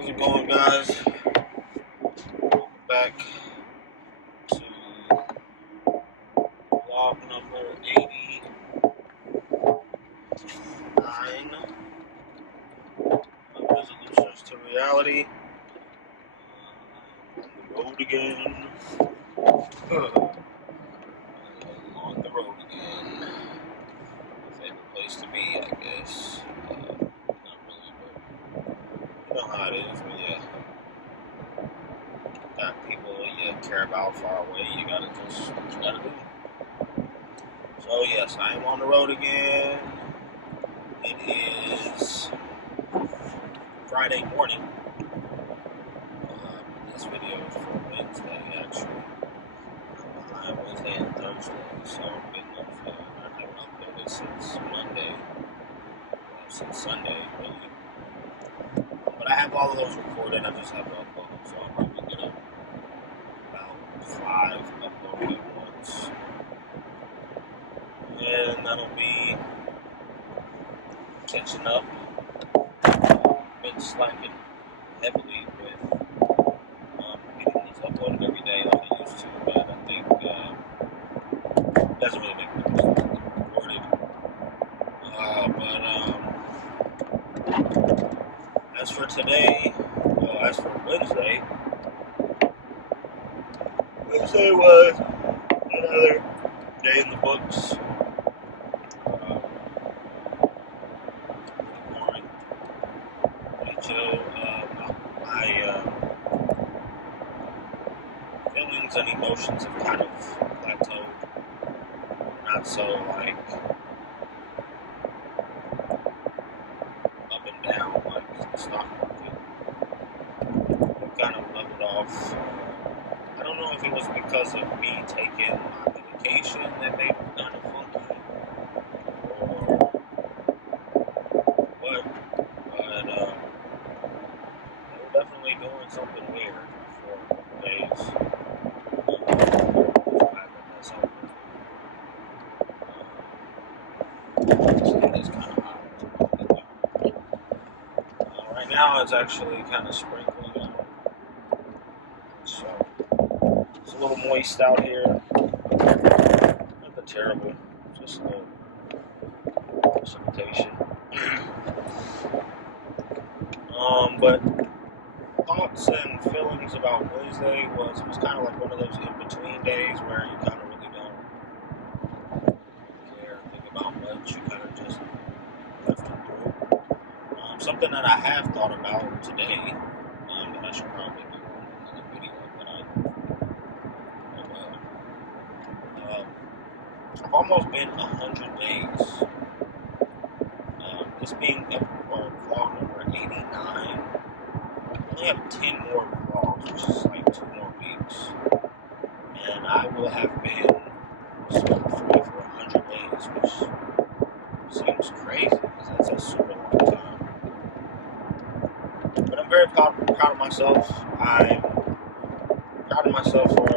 How's it going, guys? Back to vlog number 89. Resolutions to reality. On the road again. On the road again. My favorite place to be, I guess. Not really, but you know how it is when you got people you care about far away. You gotta just what you gotta do. So yes, I am on the road again. It is Friday morning. This video is for Wednesday, actually. Wednesday and Thursday, so I've been I haven't uploaded since Monday, since Sunday, really. But I have all of those recorded. I just have to upload them, so I'll probably get about 5 uploaded at once, and that'll be catching up. Been slacking heavily with getting these uploaded every day like I used to, but I think it doesn't really make a difference to recorded. As for today, as for Wednesday was another day in the books. Boring. Pretty chill. My feelings and emotions have kind of plateaued. Not so like up and down like the stock market. We've kind of leveled off. I don't know if it was because of me taking my medication that made it kind of funky, or what, but they were definitely doing something weird for days. It's kind of hot. Right now it's actually kind of sprinkling out, so it's a little moist out here. Nothing terrible, just a little precipitation. But thoughts and feelings about Wednesday it was kind of like one of those in-between days where you kind of really don't care, think about much. You kind of just lift it through. Something that I have thought about today, that I should probably do in the video, but I've almost been 100 days. This being vlog number 89, I only have 10 more vlogs, which is like 2 more weeks. And I will have been smoke-free for 100 days, which seems crazy because that's a super long time. But I'm very proud of myself. I'm proud of myself for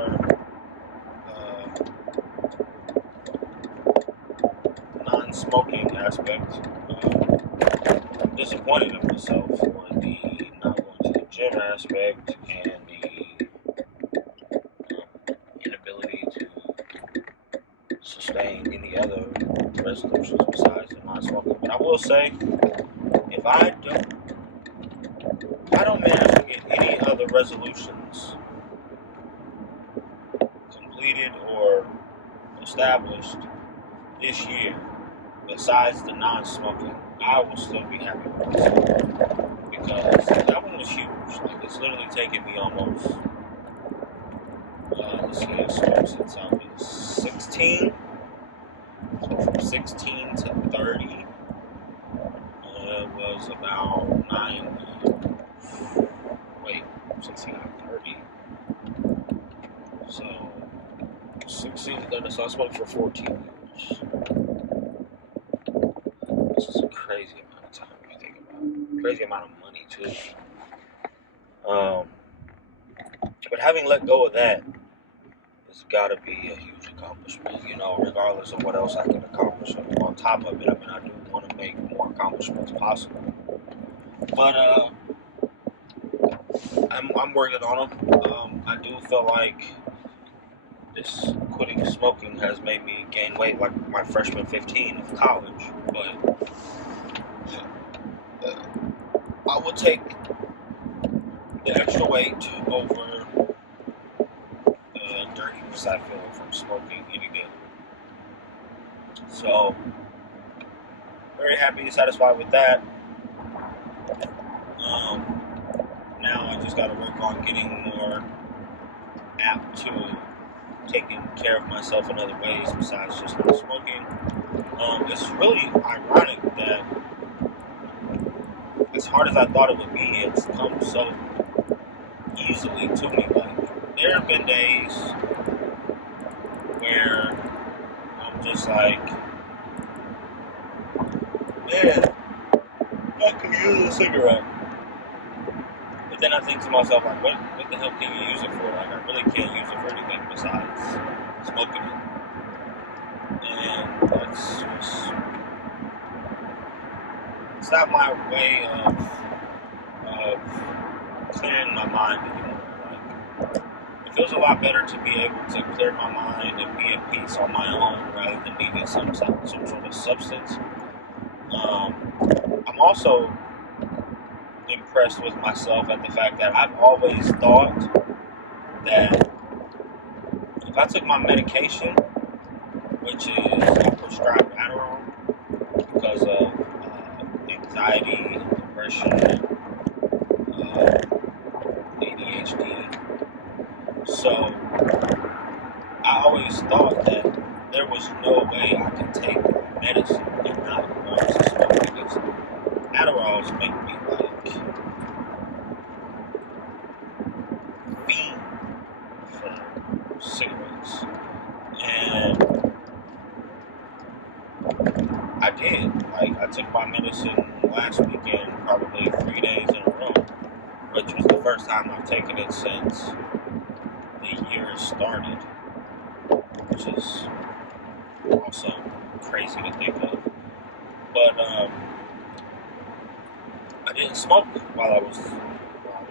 non-smoking aspect. I'm disappointed in myself for the not going to the gym aspect and the inability to sustain any other resolutions besides the non-smoking. But I will say, if I don't manage to get any other resolutions completed or established this year besides the non-smoking, I will still be happy with myself, because that one was huge. Like, it's literally taken me almost let's see, I smoked since I was 16. So from 16 to 30 was about 16 to 30. So 16 to 30, so I smoked for 14 years. This is a crazy amount of time if you think about it. Crazy amount of money too. But having let go of that, it's got to be a huge accomplishment, regardless of what else I can accomplish. On top of it, I do want to make more accomplishments possible. But I'm working on them. I do feel like this quitting smoking has made me gain weight like my freshman 15 of college. But I will take the extra weight over the dirtiness I feel from smoking any day. So, very happy and satisfied with that. Now I just got to work on getting more apt to taking care of myself in other ways besides just not smoking. It's really ironic that as hard as I thought it would be, it's come so easily to me. Like, there have been days where I'm just like, man, I could use a cigarette. But then I think to myself, like, what the hell can you use it for? Like, I really can't use it for anything besides smoking it. And that's just, it's not my way of clearing my mind anymore. Like, it feels a lot better to be able to clear my mind and be at peace on my own rather than needing some sort of substance. I'm also impressed with myself at the fact that I've always thought that if I took my medication, which is I prescribed Adderall because of anxiety, depression, ADHD. So I always thought that there was no way I could take medicine and not want to smoke because Adderalls make me like fiend for cigarettes. And I did. Like, I took my medicine last weekend, probably 3 days in a row, which was the first time I've taken it since the year started, which is also crazy to think of. But I didn't smoke while I was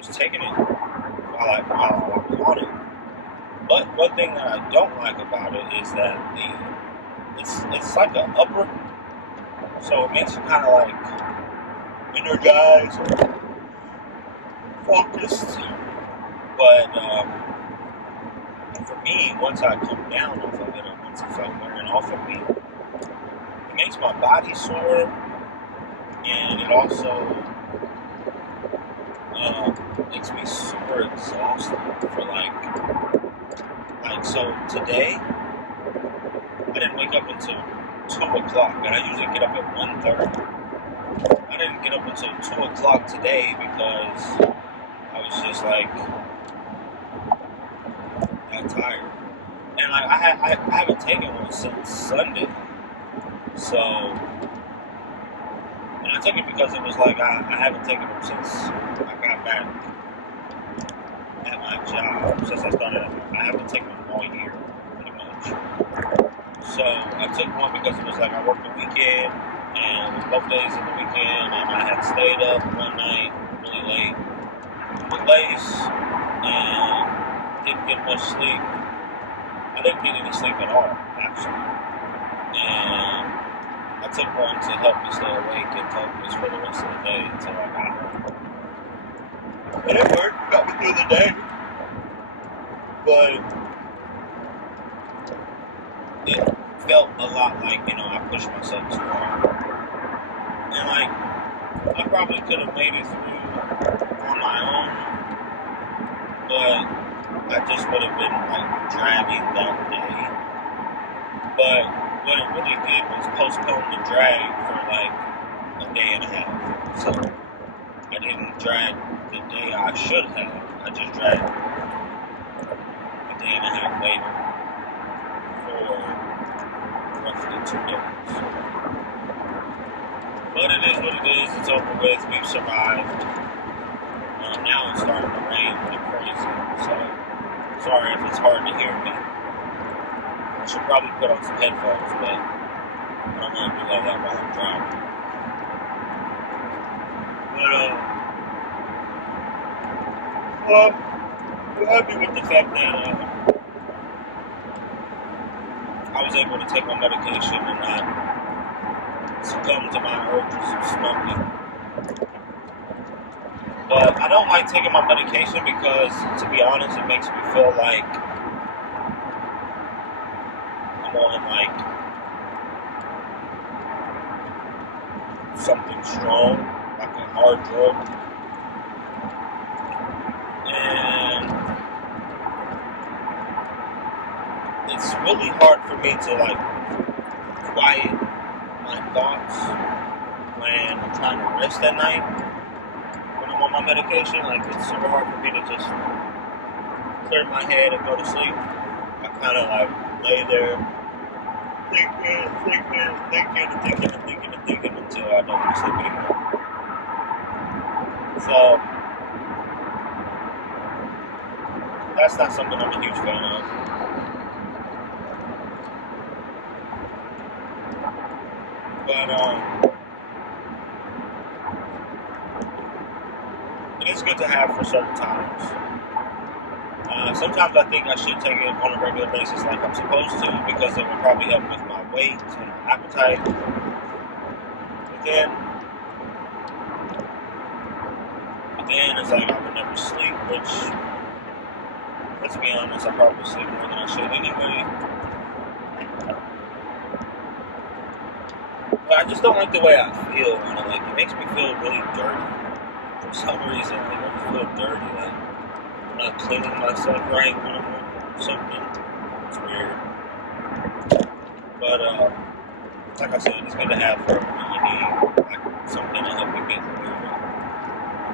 taking it, while I was on it. But one thing that I don't like about it is that it's like an upper, so it makes you kind of like energized, focused. But for me, once I come down off of it, or once it felt wearing off of me, it makes my body sore, and it also makes me super exhausted for like so today I didn't wake up until 2 o'clock, and I usually get up at 1:30. I didn't get up until 2 o'clock today because I was just like that tired. And like I haven't taken one since Sunday. So, and I took it because it was like I haven't taken them since I got back at my job. Since I started, I haven't taken them all year, pretty much. So I took one because it was like I worked the weekend, and it was both days of the weekend, and I had stayed up one night really late with Lace, and didn't get much sleep. I didn't get any sleep at all, actually. And I took one to help me stay awake and focus for the rest of the day until I got home. And it worked, got me through the day. But it felt a lot like, I pushed myself too hard. And like, I probably could have made it through on my own, but I just would have been like dragging that day. But what it really did was postpone the drag for like a day and a half. So I didn't drag the day I should have. I just dragged a day and a half later for roughly 2 days. But it is what it is. It's over with. We've survived. Now it's starting to rain like crazy. So sorry if it's hard to hear me. I should probably put on some headphones, but I don't want to do all that while I'm driving. But Well, I'm happy with the fact that I was able to take my medication and not succumb to my urges of smoking. But I don't like taking my medication because, to be honest, it makes me feel like I'm on like something strong, like a hard drug. And it's really hard for me to like quiet my thoughts when I'm trying to rest at night. When I'm on my medication, like it's super hard for me to just clear my head and go to sleep. I kind of like lay there thinking until I don't want to sleep anymore. So that's not something I'm a huge fan of. But it is good to have for certain times. Sometimes I think I should take it on a regular basis like I'm supposed to because it would probably help with my weight and my appetite. But then it's like I would never sleep, which, let's be honest, I probably sleep more than I should anyway. But I just don't like the way I feel. Like it makes me feel really dirty for some reason. Like I just feel dirty. Like I'm not cleaning myself right when I'm on something. It's weird. But like I said, it's good to have for when you need like something to help you get through the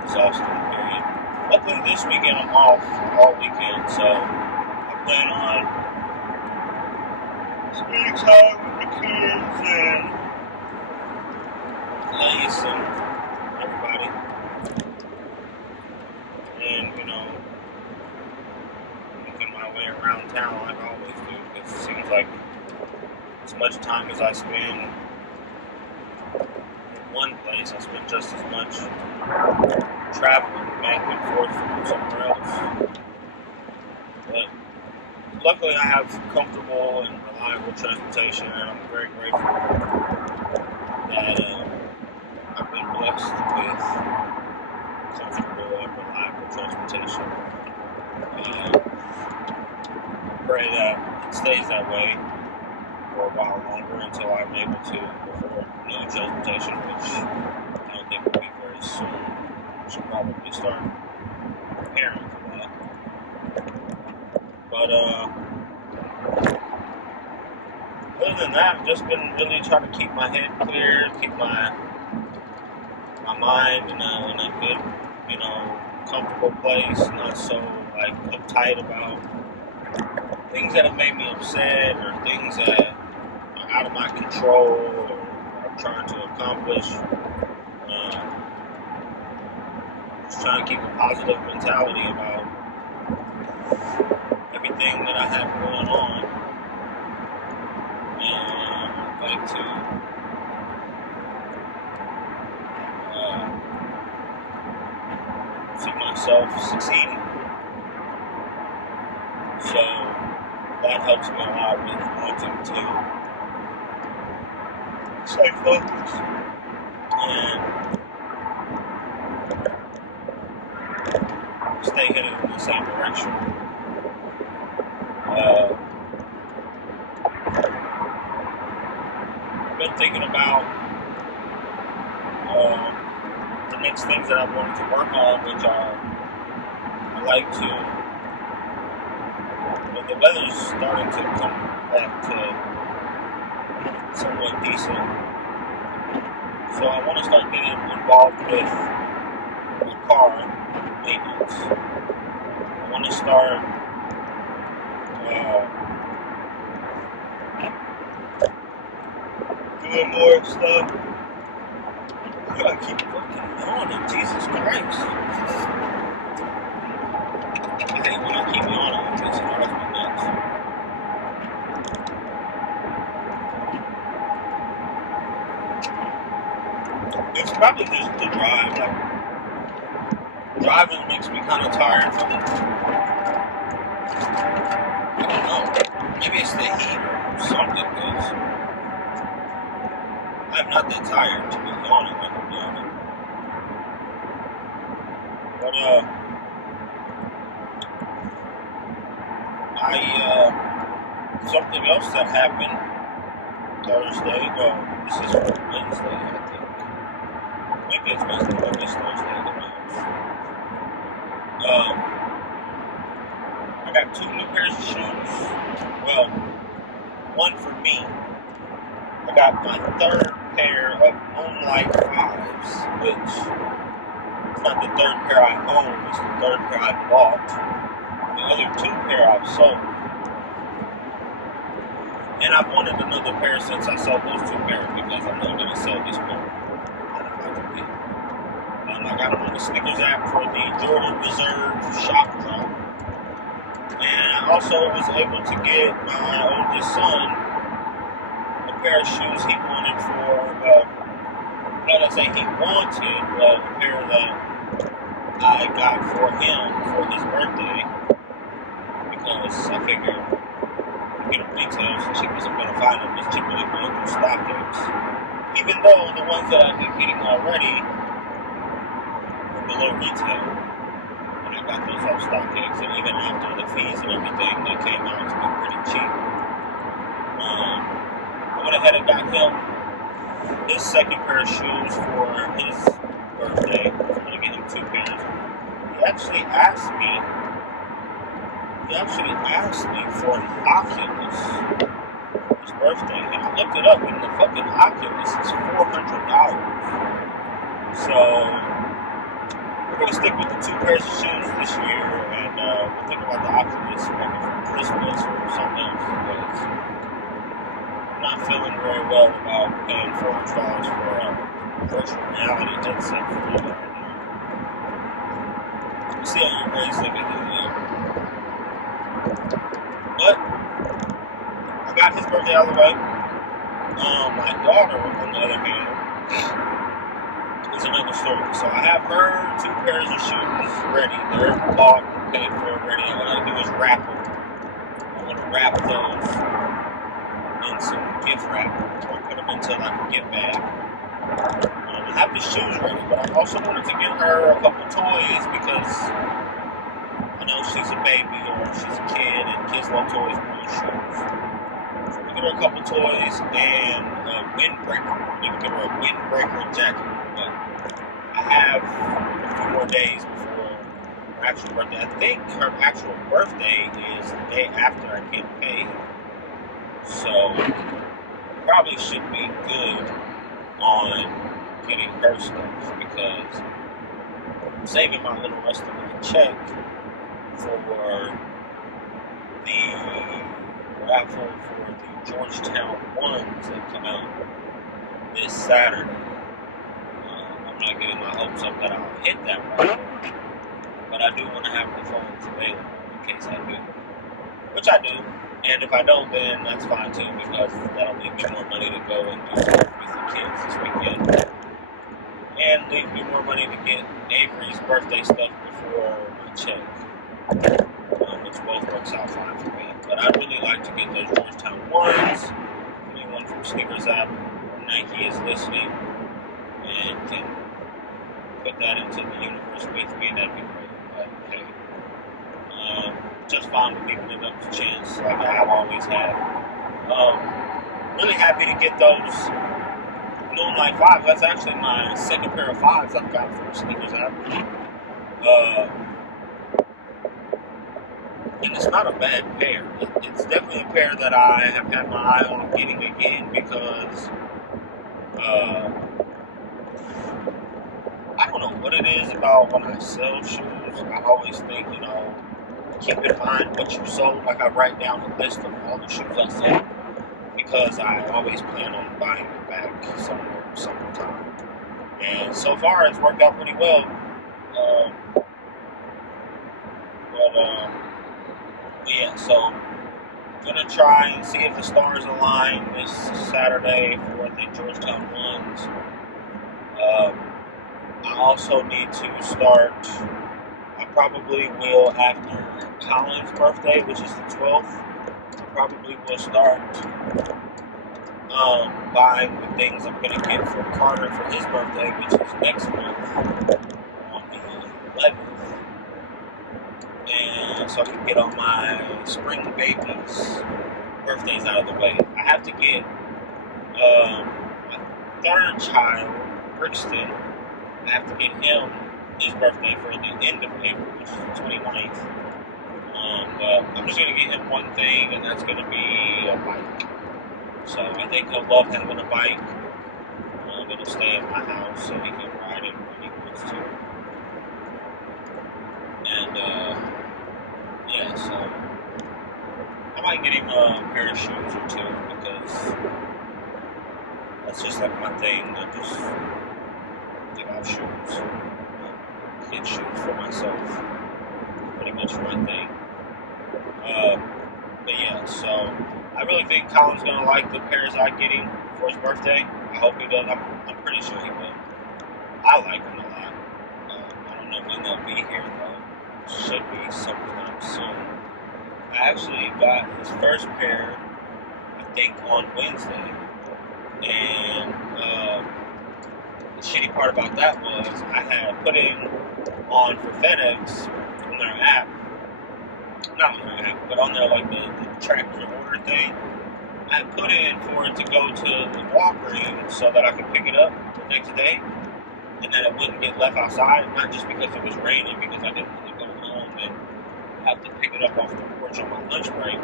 exhausting period. Luckily this weekend I'm off all weekend, so I plan on spending time with the kids and Lace and everybody. And, making my way around town like I always do, because it seems like as much time as I spend in one place, I spend just as much traveling back and forth from somewhere else. But luckily I have comfortable and reliable transportation, and I'm very grateful that I've been blessed with comfortable and reliable transportation. Pray that it stays that way for a while longer until I'm able to afford new transportation, which I don't think will be very soon. I should probably start preparing for that. But other than that, I've just been really trying to keep my head clear, keep my mind in a good, comfortable place, not so like uptight about things that have made me upset or things that are out of my control or I'm trying to accomplish. Just trying to keep a positive mentality about everything that I have going on. And I'd like to see myself succeeding. So that helps me a lot with wanting to stay focused and stay headed in the same direction. I've been thinking about the next things that I wanted to work on, which I like to. The weather's starting to come back to somewhat decent, so I want to start getting involved with my car maintenance. I want to start doing more stuff. I keep fucking yawning, Jesus Christ. I hate when I keep yawning because it drives me nuts. It's probably just the drive. Like, driving makes me kind of tired. I don't know. Maybe it's the heat or something, because I'm not that tired to be yawning like I'm yawning. But, something else that happened Thursday, well, this is Wednesday, I think. Maybe it's Wednesday, maybe it's Thursday, who knows. I got 2 new pairs of shoes. Well, one for me. I got my 3rd pair of Moonlight 5s, which is not the 3rd pair I own, it's the 3rd pair I bought. The other 2 pair I've sold. And I've wanted another pair since I sold those 2 pairs, because I'm not going to sell this pair. I got them on the Snickers app for the Jordan Reserve Shock Drop. And I also was able to get my oldest son a pair of shoes he wanted for, not to say he wanted, but a pair that I got for him for his birthday. Because I figured, get them retail, so she wasn't going to find them as cheaper than going through StockX. Even though the ones that I've been getting already were below retail. And I got those off StockX, and even after the fees and everything, they came out to be pretty cheap. I went ahead and got him his 2nd pair of shoes for his birthday. I'm going to get him 2 pairs. He actually asked me for an Oculus for his birthday, and I looked it up, and the fucking Oculus is $400. So we're gonna stick with the 2 pairs of shoes this year, and we'll think about the Oculus maybe for Christmas or something else, because I'm not feeling very well about paying $400 for a virtual reality headset for a little bit right now. We'll see how your grades look at the end. But I got his birthday out of the way. My daughter, on the other hand, is another story. So I have her 2 pairs of shoes ready. They're bought and paid for already. All I gotta do is wrap them. I'm gonna wrap those in some gift wrap, or put them into like a gift bag. I have the shoes ready, but I also wanted to get her a couple toys, because I know she's a baby or she's a kid, and kids love toys more than shoes. So we get her a couple toys and a windbreaker. We can get her a windbreaker jacket. But I have a few more days before her actual birthday. I think her actual birthday is the day after I get paid. So probably should be good on getting her stuff, because I'm saving my little rest of my check for the raffle for the Georgetown ones that come out this Saturday. I'm not getting my hopes up that I'll hit that raffle, but I do want to have the funds available in case I do, which I do. And if I don't, then that's fine too, because that'll leave me more money to go and do stuff with the kids this weekend. And leave me more money to get Avery's birthday stuff before my check, which both works out fine for me. But I'd really like to get those Georgetown ones. Anyone from Snickers app or Nike is listening and can put that into the universe with me, that'd be great. But hey, just fine with giving it up to chance, like I always have. Really happy to get those Moonlight 5s. That's actually my 2nd pair of 5s I've got from Sneakers app. And it's not a bad pair. It's definitely a pair that I have had my eye on getting again, because I don't know what it is about when I sell shoes. I always think, keep in mind what you sold. Like, I write down a list of all the shoes I sold, because I always plan on buying them back sometime. And so far, it's worked out pretty well. Yeah, so I'm gonna try and see if the stars align this Saturday for the Georgetown ones. I also need to start probably will, after Colin's birthday, which is the 12th, I probably will start buying the things I'm going to get for Carter for his birthday, which is next month on the 11th. And so I can get all my spring babies' birthdays out of the way. I have to get my third child, Brixton, I have to get him his birthday for the end of April, which is the 29th. But I'm just going to get him one thing, and that's going to be a bike. So I think he'll love having a bike. I'm going to stay at my house so he can ride it when he wants to. And, yeah, so I might get him a pair of shoes or two, because that's just like my thing. I just think I have shoes. Get shoes for myself. Pretty much my thing. But yeah, so I really think Colin's gonna like the pairs I get him for his birthday. I hope he does. I'm pretty sure he will. I like them a lot. I don't know when they'll be here though. Should be sometime soon. I actually got his first pair, I think, on Wednesday. And the shitty part about that was I had put in on for FedEx on their app, not on their app, but on their like the track your order thing. I put in for it to go to the Walgreens so that I could pick it up the next day, and that it wouldn't get left outside. Not just because it was raining, because I didn't want to go home and have to pick it up off the porch on my lunch break.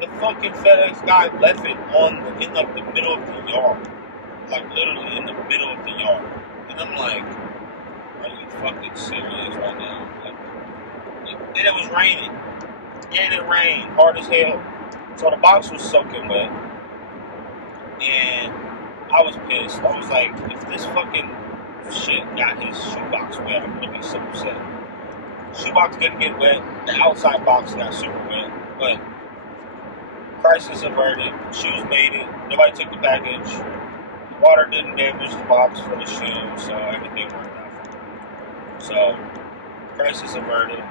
The fucking FedEx guy left it in like the middle of the yard. Like literally in the middle of the yard. And I'm like, are you fucking serious right now? Like, and it was raining. And it rained hard as hell. So the box was soaking wet. And I was pissed. I was like, if this fucking shit got his shoebox wet, I'm gonna be so upset. Shoebox didn't get wet. The outside box got super wet. But crisis averted. Shoes made it. Nobody took the package. The water didn't damage the box for the shoes, so everything worked out for me. So, crisis averted.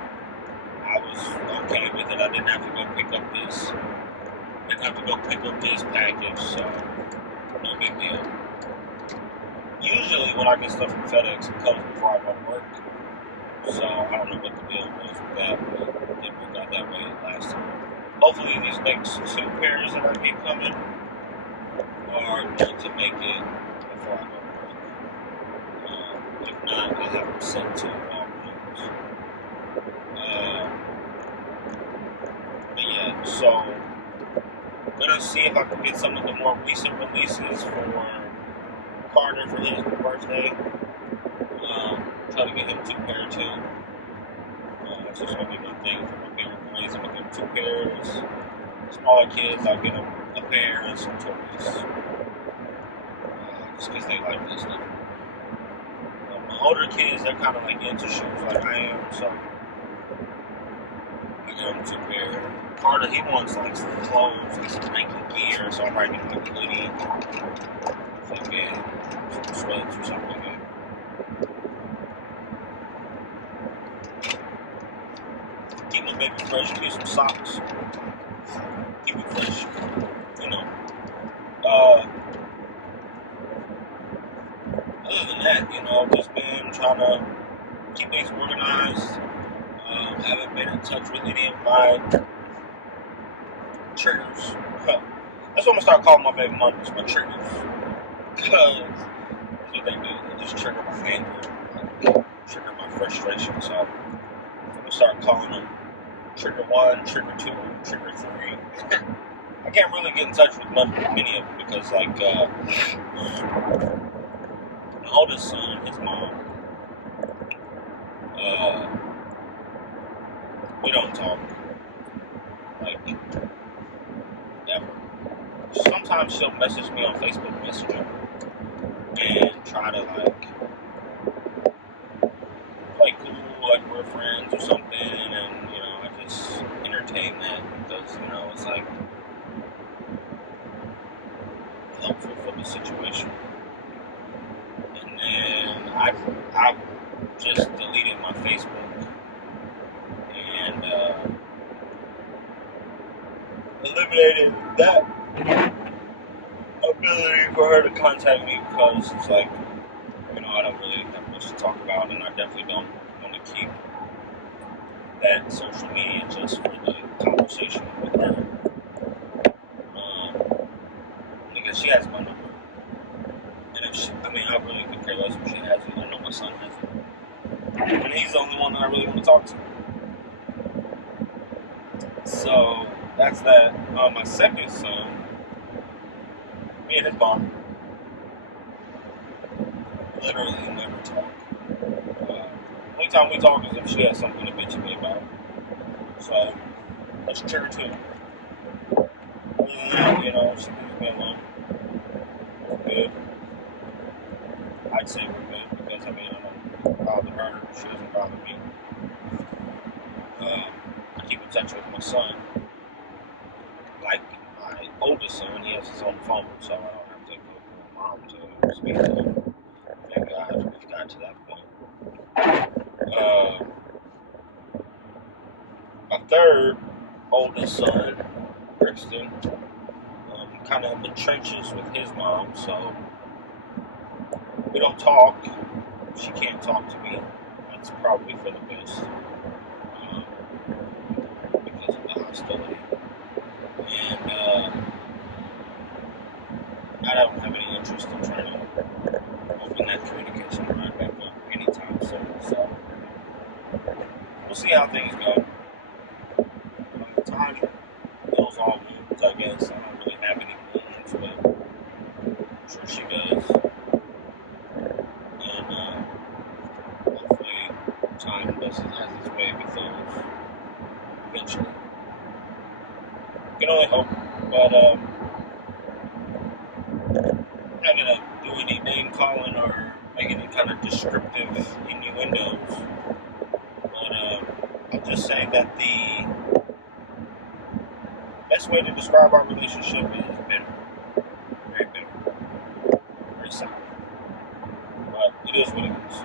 I was okay with it. I didn't have to go pick up this package, so no big deal. Usually when I get stuff from FedEx, it comes before I go to work. So I don't know what the deal was with that, but it worked out that way last time. Hopefully these next two pairs that I keep coming are going to make it before I go to work. If not, I'll have them sent to Walgreens. But yeah, so I'm going to see if I can get some of the more recent releases for Carter for his birthday. Try to get him two pairs too. That's just going to be my thing for my bigger boys. I'm going to give them two pairs. Smaller kids, I'll get them a pair and some toys. Just because they like this stuff. My older kids, they're kind of like into shoes like I am, so I get them two pairs. Carter, he wants like some clothes, like some Nike gear, so I'm probably getting like a hoodie, fucking some sweats or something like that. Keep my baby fresh, get some socks. Keep it fresh, you know. Other than that, you know, I've just been trying to keep things organized. Haven't been in touch with any of my triggers. That's what I'm gonna start calling my baby mamas, my triggers. Because that's what they do. They just trigger my anger, trigger my frustration. So I'm gonna start calling them trigger 1, trigger 2, trigger 3. I can't really get in touch with many of them because, like, my oldest son, his mom, we don't talk, like, ever. Sometimes she'll message me on Facebook Messenger and try to, like cool, like we're friends or something, and, you know, I just entertain that because, you know, it's like helpful for the situation. And then I just deleted my Facebook eliminated that ability for her to contact me because it's like, I don't really have much to talk about, and I definitely don't want to keep that social media just for the conversation with her. Because she has my number. And if she, I really could care less if she has it. I know my son has it. And he's the only one that I really want to talk to. So, that's that. My second son, me and his mom, literally never talk. Only time we talk is if she has something to bitch at me about. So, that's trigger two. Other than that, she leaves me alone. We're good. I'd say we're good because, I don't bother her. She doesn't bother me. I keep in touch with my son. Like my oldest son, he has his own phone, so I don't have to go to my mom to speak to him. Thank God we've got to that point. My third oldest son, Kristen, kind of in the trenches with his mom, so we don't talk. She can't talk to me. That's probably for the best because of the hostility. And I don't have any interest in trying to open that communication right back up anytime soon. So we'll see how things go. Time goes all moves, I guess. I don't really have any plans, but I'm sure she does. And hopefully time has its way with those eventually. You can only hope, but I'm not going to do any name calling or make any kind of descriptive innuendos. But I'll just say that the best way to describe our relationship is bitter. Very bitter. Very sour. But it is what it is.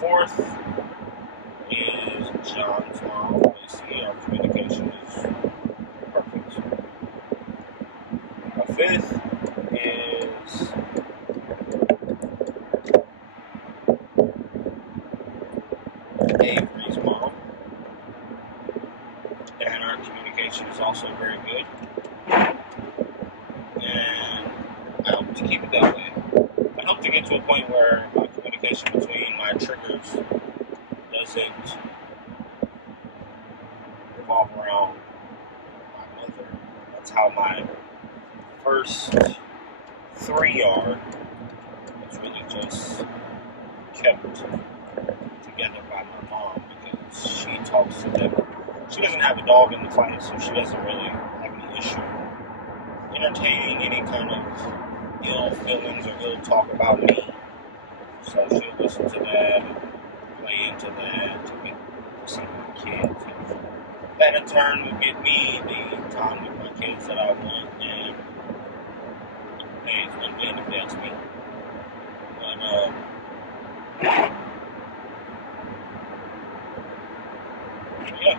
Fourth is John's mom. Lacey. Our communication is perfect. My fifth is Avery's mom. And our communication is also very good. And I hope to keep it that way. I hope to get to a point where my communication between my triggers doesn't revolve around my mother. That's how my first three are. It's really just kept together by my mom because she talks to them. She doesn't have a dog in the fight, so she doesn't really have any issue entertaining any kind of ill feelings or ill talk about me. So she'll listen to that and play into that to get to see my kids. And that in turn will get me the time with my kids that I want, and hey, it's win-win if that's me. But yeah,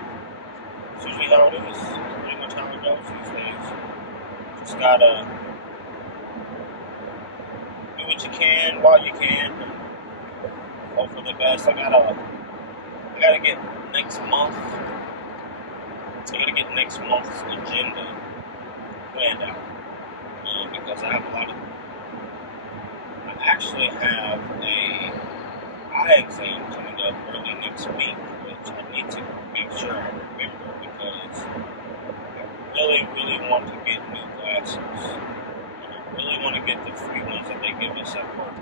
it's usually how it is. It's pretty much how it goes these days. Just gotta do what you can while you can, and hope for the best. I gotta get next month's agenda planned out because I actually have a eye exam coming up early next week, which I need to make sure I remember because I really, really want to get new glasses. And I really want to get the free ones that they give us at work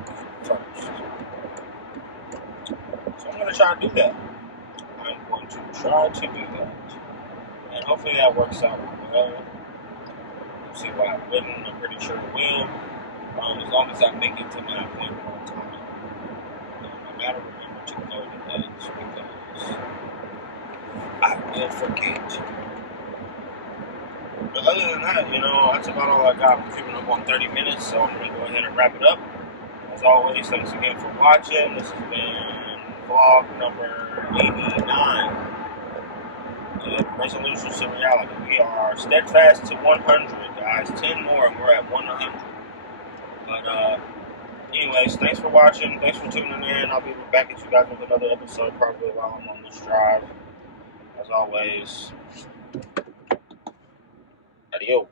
first. So I'm going to try to do that. I'm going to try to do that. And hopefully that works out well. We'll see why it wouldn't. I'm pretty sure it will. As long as I make it to my appointment on time. I gotta remember to go to that because I will forget. But other than that, that's about all I got. We're keeping up on 30 minutes, so I'm going to go ahead and wrap it up. As always, thanks again for watching. This has been vlog number 89. resolutions to reality. We are steadfast to 100, guys. 10 more, and we're at 100. But anyways, thanks for watching. Thanks for tuning in. I'll be back at you guys with another episode probably while I'm on this drive. As always, adios.